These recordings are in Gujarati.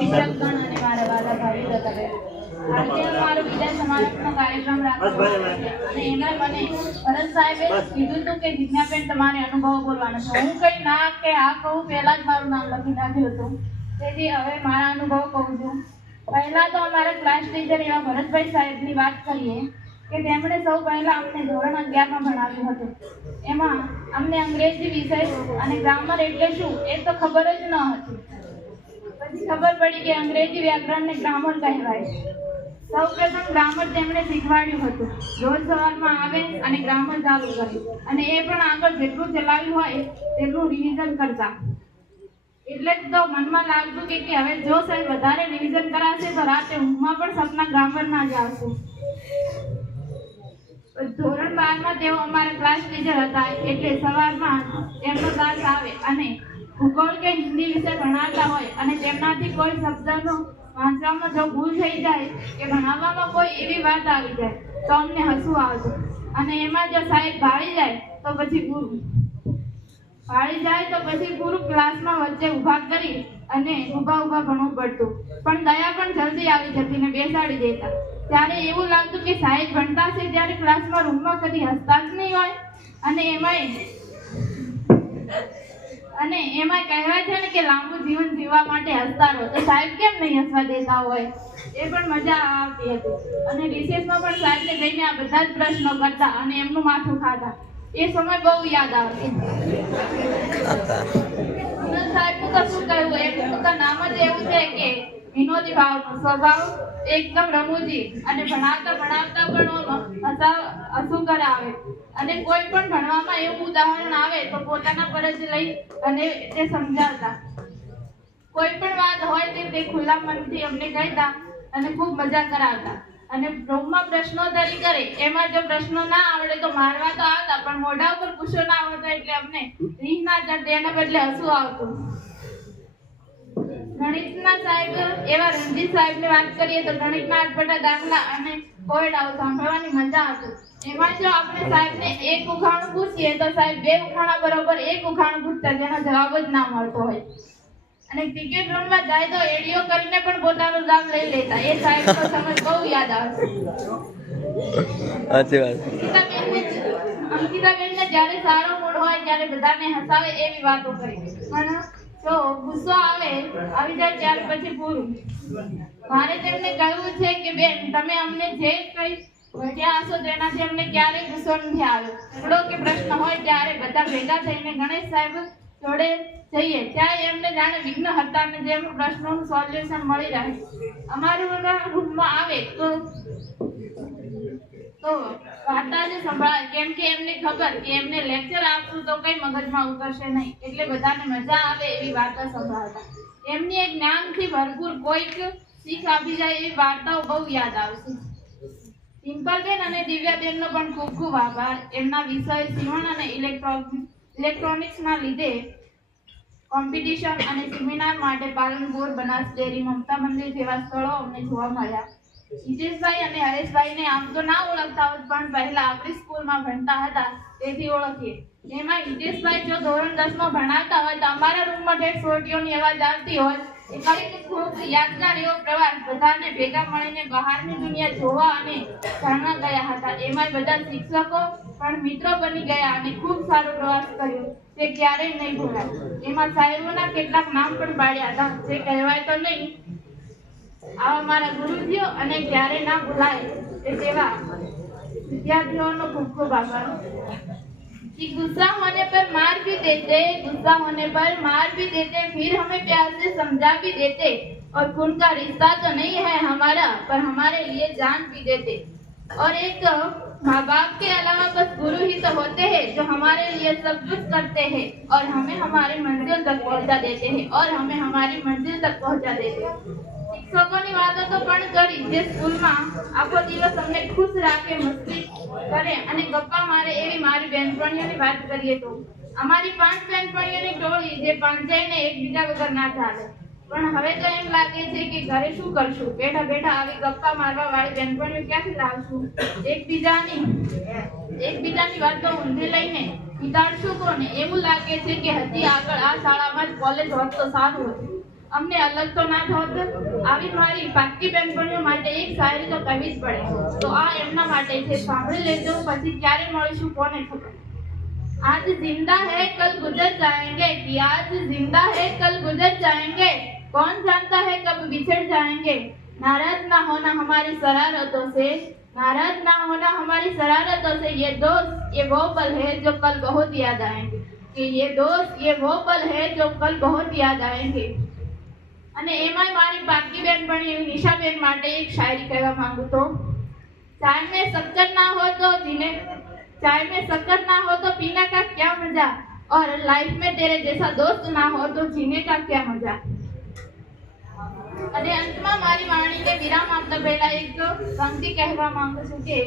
શિક્ષકગણ અને મારા વાલા ભાઈ હતા. આજે અમારો વિદાય સમારંભનો કાર્યક્રમ રાખવાનો છે અને એમાં મને ભરત સાહેબે કીધું હતું કે જીજ્ઞાબેન તમારે અનુભવ બોલવાનો છે. હું કંઈ ના કે આ કહું પહેલા જ મારું નામ લખી નાખ્યું હતું. તેથી હવે મારા અનુભવ કહું છું. પહેલા તો અમારા ક્લાસ ટીચર એવા ભરતભાઈ સાહેબની વાત કરીએ કે તેમણે સૌ પહેલા અમને ધોરણ 11માં ભણાવ્યું હતું. એમાં અમને અંગ્રેજી વિષય અને ગ્રામર એટલે શું એ તો ખબર જ ન હતી. પછી ખબર પડી કે અંગ્રેજી વ્યાકરણને ગ્રામર કહેવાય. સૌ પ્રથમ ગ્રામર તેમણે શીખવાડ્યું હતું. રોજ સવારમાં આવે અને ગ્રામર ચાલુ કર્યું અને એ પણ આગળ જેટલું ચલાવ્યું હોય તેટલું રિવિઝન કરતા. એટલે જ તો મનમાં લાગતું કે હવે જો સાહેબ વધારે રિવિઝન કરાશે તો રાતે ઊંઘમાં પણ સપના ગ્રામરના જ આવશે. ધોરણ 12માં તેઓ અમારા ક્લાસ ટીચર હતા. એટલે સવારમાં તેમનો ક્લાસ આવે અને ભૂગોળ કે હિન્દી વિષય ભણાવતા હોય અને તેમનાથી કોઈ શબ્દનો વાંચવામાં જો ભૂલ થઈ જાય કે ભણાવવામાં કોઈ એવી વાત આવી જાય તો અમને હસવું આવતું. અને એમાં જો સાહેબ ભાળી જાય તો પછી પૂરું ક્લાસમાં વચ્ચે ઊભા કરી અને ઊભા ભણવું પડતું. પણ દયા પણ જલ્દી આવી જતી ને બેસાડી દેતા. ત્યારે એવું લાગતું કે સાહેબ ભણતા છે ત્યારે ક્લાસમાં રૂમમાં કદી હસતા જ નહીં હોય. અને એમાં કહેવાય છે ને કે લાંબુ જીવન જીવવા માટે હસતા રહો, તો સાહેબ કેમ નહીં હસવા દેતા હોય? એ પણ મજા આવતી હતી. અને રિસેસમાં પણ સાહેબને જઈને આ બધા જ પ્રશ્નો કરતા અને એમનું માથું ખાતા. એ સમય બહુ યાદ આવે. સાહેબનું તો શું કહેવું, એમનું તો નામ જ એવું છે કે વિનોદી ભાવનો સ્વભાવ એકદમ રમૂજી અને ભણાવતા પણ હસવું કરાવે. અને કોઈ પણ ભણવામાં એવું ઉદાહરણ આવે તો પોતાના પર જ લઈ અને તે સમજાવતા. કોઈ પણ વાત હોય તે ખુલ્લા મનથી અમને કહેતા અને ખૂબ મજા કરાવતા. અને રૂમમાં પ્રશ્નોત્તરી કરે એમાં જો પ્રશ્નો ના આવડે તો મારવા તો આવતા, પણ મોઢા ઉપર ગુસ્સો ના આવતો એટલે અમને રીહ ના ચડતી, એના બદલે હસવું આવતું. ગણિતના સાહેબ એવા રણજીત સાહેબની વાત કરીએ તો ગણિતના અટપટા દાખલા અને કોયડાઓ સાંભળવાની મજા આવતી. એમાં જો આપણે સાહેબને એક ઉખાણું પૂછીએ તો સાહેબ 2 ઉખાણા બરોબર 1 ઉખાણું પૂછતા જેનો જવાબ જ ના મળતો હોય. અને ક્રિકેટ રમવા જાય તો એડીઓ કરીને પણ પોતાનું નામ લઈ લેતા. એ સાહેબનો સમય બહુ યાદ આવે. સાચી વાત. અંકિતાબેનને જ્યારે સારો મૂડ હોય ત્યારે બધાને હસાવે એવી વાતો કરી. પણ જો ગુસ્સો આવી જાય ત્યારે પછી પૂરું. મારે તેમને કહ્યું છે કે બેન તમે અમને જે કંઈ વઢ્યા હશો તેનાથી અમને ક્યારેય ગુસ્સો નથી આવ્યો. થોડો કે પ્રશ્ન હોય ત્યારે બધા ભેગા થઈને ગણેશ સાહેબ જોડે જઈએ ત્યાં એમને જાણે વિઘ્ન હતા અને જેમ પ્રશ્નોનું સોલ્યુશન મળી રહે. અમારા રૂમમાં આવે તો વાર્તા જ સંભળાય, કેમ કે એમને ખબર કે એમને લેક્ચર આપશું તો કઈ મગજમાં ઉતરશે નહીં, એટલે બધાને મજા આવે એવી વાર્તા સંભળાવતા. એમની એક જ્ઞાનથી ભરપૂર કોઈક શીખ આપી જાય એવી વાર્તાઓ બહુ યાદ આવશે. ડિમ્પલબેન અને દિવ્યાબેનનો પણ ખૂબ ખૂબ આભાર. એમના વિષય સીવણ અને ઇલેક્ટ્રોનિક્સના લીધે કોમ્પિટિશન અને સેમિનાર માટે પાલનપુર, બનાસ ડેરી, મમતા મંદિર જેવા સ્થળો અમને જોવા મળ્યા. હિતેશભાઈ અને હરેશભાઈને આમ તો ના ઓળખતા હોત, પણ પહેલા આપણી સ્કૂલમાં ભણતા હતા તેથી ઓળખીએ. એમાં હિતેશભાઈ જો ધોરણ 10માં ભણાવતા હોય તો અમારા રૂમમાં ઠેઠ સોટીઓની અવાજ આવતી હોય. એ કંઈક ખૂબ યાદગાર એવો પ્રવાસ બધાને ભેગા મળીને બહારની દુનિયા જોવા અને જાણવા ગયા હતા. એમાં બધા શિક્ષકો પણ મિત્રો બની ગયા અને ખૂબ સારો પ્રવાસ કર્યો તે ક્યારેય નહીં ભૂલાય. એમાં સાહેબોના કેટલાક નામ પણ પાડ્યા હતા જે કહેવાય તો નહીં. આવા મારા ગુરુજીઓ અને ક્યારે ના ભૂલાય તેવા विद्यार्थियों खूब खूब आभार। गुस्सा होने पर मार भी देते, गुस्सा होने पर मार भी देते, फिर हमें प्यार से समझा भी देते, और खून का रिश्ता तो नहीं है हमारा पर हमारे लिए जान भी देते। और एक माँ बाप के अलावा बस गुरु ही तो होते हैं जो हमारे लिए सब कुछ करते हैं और हमें हमारी मंजिल तक पहुँचा देते हैं शिक्षकोની વાતો તો પણ કરી જે સ્કૂલમાં આખો દિવસ અમને ખુશ રાખે, મસ્તી કરે અને ગપ્પા મારે એવી મારી બહેનપણીઓની વાત કરીએ તો અમારી 5 બહેનપણીઓની ટોળી જે પાંચાઈને એકબીજા વગર ના ચાલે। પણ હવે તો એમ લાગે છે કે ઘરે શું કરશું, બેઠા બેઠા આવી ગપ્પા મારવા વાળી બહેનપણીઓ ક્યાંથી લાવશું? એકબીજાની વાતો ઊંધી લઈને વિતાડશું કોને? એવું લાગે છે કે હજી આગળ આ શાળામાં જ કોલેજ હોત તો સારું હતું, અમને અલગ તો ના થત। આવી મારી પાકી બેનપણીઓ માટે એક શાયરી તો કહેવી જ પડે, તો આ એમના માટે છે, સાંભળી લેજો, પછી ક્યારે મળીશું કોને ખબર। आज जिंदा है कल गुजर जाएंगे, कि आज जिंदा है कल गुजर जाएंगे, कौन जानता है कब बिछड़ जाएंगे। नाराज ना होना हमारी शरारतों से, नाराज ना होना हमारी शरारतों से, ये दोस्त ये वो पल है जो कल बहुत याद आएंगे, कि ये दोस्त ये वो पल है जो कल बहुत याद आएंगे। અને એમાંય મારી પાકી બેનપણી એવી નિશાબેન માટે એક શાયરી કહેવા માંગુ તો, चाय में शक्कर ना हो तो जीने, चाय में शक्कर ना हो तो पीने का क्या मजा, और लाइफ में तेरे जैसा दोस्त ना हो तो जीने का क्या मजा। અને અંતમાં મારી વાણીને વિરામ આપતા પહેલા એક પંક્તિ કહેવા માંગુ છું કે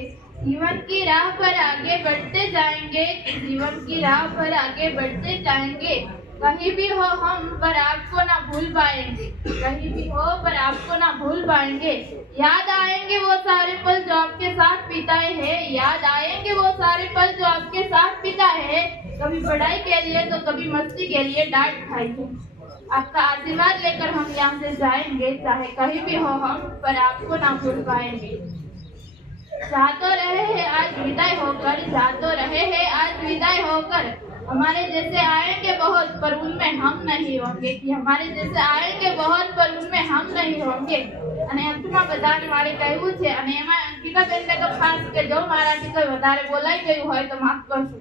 जीवन की राह पर आगे बढ़ते जाएंगे, जीवन की राह पर आगे बढ़ते जाएंगे, कहीं भी हो हम पर आपको ना भूल पाएंगे, कहीं भी हो पर आपको ना भूल पाएंगे। याद आएंगे वो सारे पल जो आपके साथ बिताए हैं, याद आएंगे वो सारे पल जो आपके साथ बिताए हैं, कभी पढ़ाई के लिए तो कभी मस्ती के लिए डांट खाई है। आपका आशीर्वाद लेकर हम यहाँ से जाएंगे, चाहे कहीं भी हो हम पर आपको ना भूल पाएंगे। जा तो रहे हैं आज विदाई होकर, जा तो रहे हैं आज विदाई होकर, हमारे जैसे आएंगे बहुत पर उनमें हम नहीं होंगे, कि हमारे जैसे आएंगे बहुत पर उनमें हम नहीं होंगे। અને અંતમાં બધાને મારે કહેવું છે, અને એમાં અંકિતાબેનને તો ખાસ કે જો મારાથી કોઈ વધારે બોલાઈ ગયું હોય તો માફ કરજો।